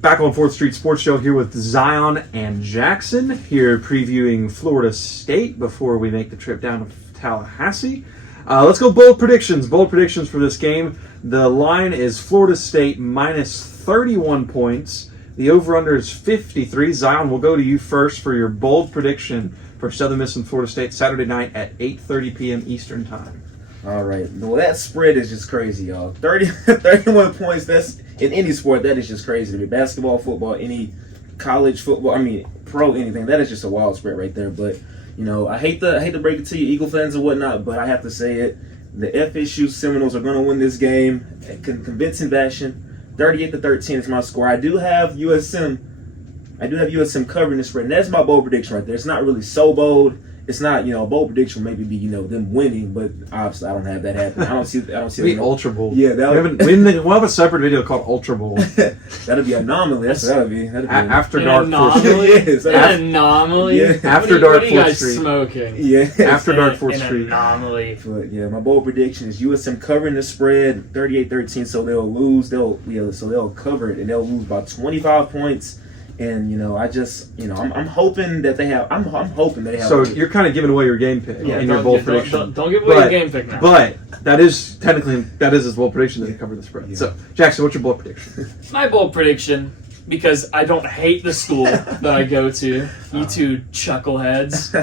Back on 4th Street Sports Show here with Zion and Jackson, here previewing Florida State before we make the trip down to Tallahassee. Let's go bold predictions. Bold predictions for this game. The line is Florida State minus 31 points. The over-under is 53. Zion, we'll go to you first for your bold prediction for Southern Miss and Florida State Saturday night at 8:30 p.m. Eastern Time. All right. Well, that spread is just crazy, y'all. 31 points, that's in any sport, that is just crazy to me. Basketball, football, any college football, pro anything. That is just a wild spread right there. But, I hate to break it to you, Eagle fans and whatnot, but I have to say it. The FSU Seminoles are going to win this game. Convincing fashion. 38-13 is my score. I do have USM covering the spread, and that's my bold prediction right there. It's not really so bold. It's not, a bold prediction would maybe be, them winning, but obviously I don't have that happening. I don't see Be Ultra Bowl. Yeah, we'll have a separate video called Ultra Bowl. That'd be anomaly. That'd be after dark. Anomaly. Yes, an anomaly. Yeah. After dark. What are you guys smoking? Yeah. After dark 4th Street. Anomaly. But yeah, my bold prediction is USM covering the spread 38-13, so they'll lose. They'll cover it and they'll lose by 25 points. And I'm hoping that they have. I'm hoping they have. So you're kind of giving away your game pick in your bold prediction. Don't give away your game pick now. But that is his bold prediction that they cover the spread. Yeah. So Jackson, what's your bold prediction? My bold prediction, because I don't hate the school that I go to. You two chuckleheads.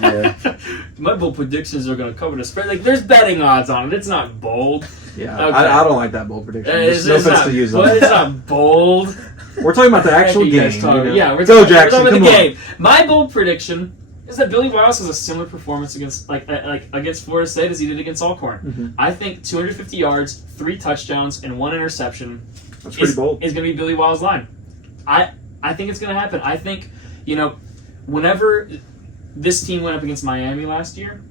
Yeah. My bold predictions are going to cover the spread. Like, there's betting odds on it. It's not bold. Yeah, okay. I don't like that bold prediction. It's to use but it's not bold. We're talking about the actual game. Yeah, we're Go, talking Jackson, about the come game. My bold prediction is that Billy Wiles has a similar performance against Florida State as he did against Alcorn. Mm-hmm. I think 250 yards, 3 touchdowns, and 1 interception That's pretty bold. Is going to be Billy Wiles' line. I think it's going to happen. I think, whenever this team went up against Miami last year,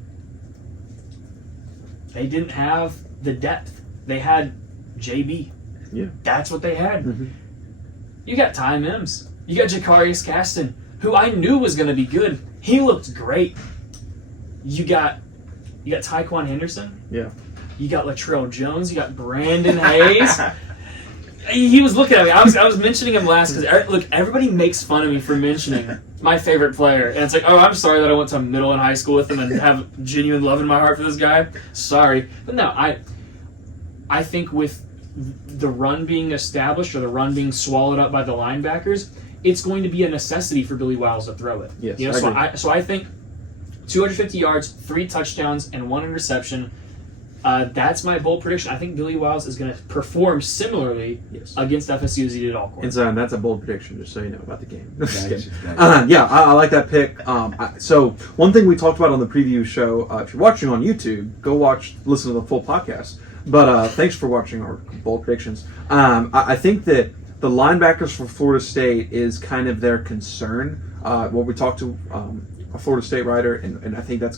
they didn't have the depth. They had JB. Yeah. That's what they had. Mm-hmm. You got Ty Mims. You got Jacarius Caston, who I knew was going to be good. He looked great. You got Tyquan Henderson. Yeah. You got Latrell Jones. You got Brandon Hayes. He was looking at me. I was mentioning him last because look, everybody makes fun of me for mentioning my favorite player, and it's like, oh, I'm sorry that I went to middle and high school with him and have genuine love in my heart for this guy. Sorry, but no, I think with the run being established or the run being swallowed up by the linebackers, it's going to be a necessity for Billy Wiles to throw it. Yes, I think 250 yards, 3 touchdowns, and 1 interception. That's my bold prediction. I think Billy Wiles is going to perform similarly against FSU as he did Alcorn. And that's a bold prediction, just so you know about the game. Gotcha. Yeah, I like that pick. So one thing we talked about on the preview show, if you're watching on YouTube, go listen to the full podcast. But thanks for watching our bold predictions. I think that the linebackers for Florida State is kind of their concern. What we talked to a Florida State writer, and I think that's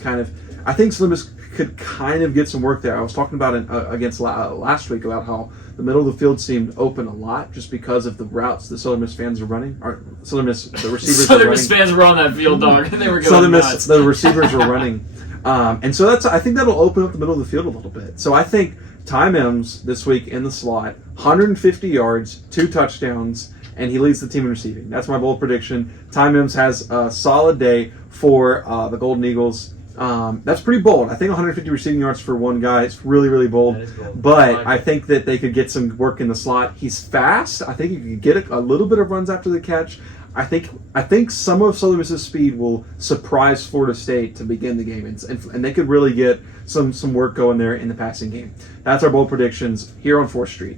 I think Southern Miss could kind of get some work there. I was talking about it against last week about how the middle of the field seemed open a lot just because of the routes the Southern Miss fans are running. Or Southern Miss, the receivers Southern are running. Miss fans were on that field, dog. They were going Southern nuts. Miss, the receivers were running. And so I think that'll open up the middle of the field a little bit. So I think Ty Mims this week in the slot, 150 yards, 2 touchdowns, and he leads the team in receiving. That's my bold prediction. Ty Mims has a solid day for the Golden Eagles. That's pretty bold. I think 150 receiving yards for one guy is really, really bold. That is bold. But I think that they could get some work in the slot. He's fast. I think he could get a little bit of runs after the catch. I think some of Southern Miss's speed will surprise Florida State to begin the game, and they could really get some work going there in the passing game. That's our bold predictions here on 4th Street.